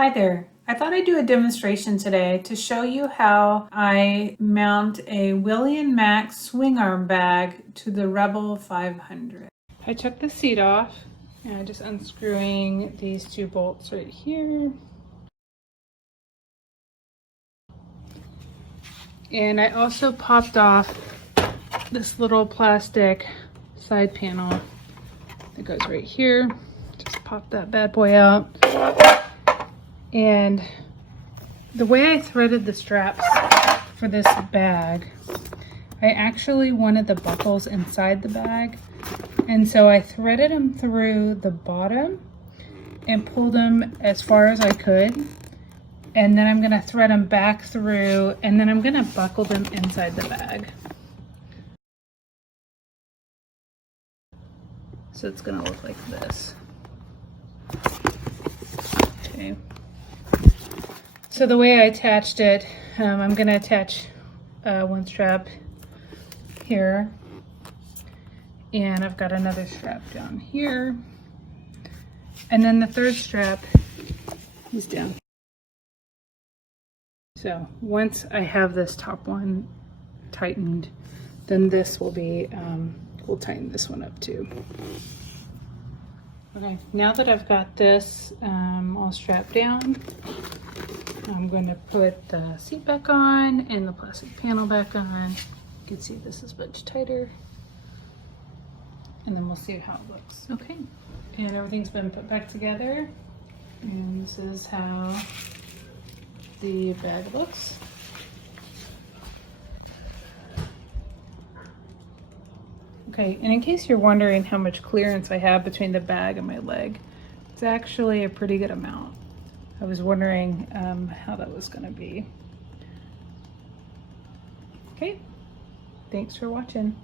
Hi there. I thought I'd do a demonstration today to show you how I mount a Willie and Max swing arm bag to the Rebel 500. I took the seat off and I'm just unscrewing these two bolts right here. And I also popped off this little plastic side panel that goes right here. Just pop that bad boy out. And the way I threaded the straps for this bag, I actually wanted the buckles inside the bag. And so I threaded them through the bottom and pulled them as far as I could. And then I'm gonna thread them back through, and then I'm gonna buckle them inside the bag. So it's gonna look like this. Okay. So the way I attached it, I'm gonna attach one strap here, and I've got another strap down here, and then the third strap is down here. So once I have this top one tightened, then this will be, we'll tighten this one up too. Okay, now that I've got this all strapped down, I'm going to put the seat back on and the plastic panel back on. You can see this is much tighter. And then we'll see how it looks. Okay, and everything's been put back together. And this is how the bag looks. Okay, and in case you're wondering how much clearance I have between the bag and my leg, it's actually a pretty good amount. I was wondering how that was going to be. Okay, thanks for watching.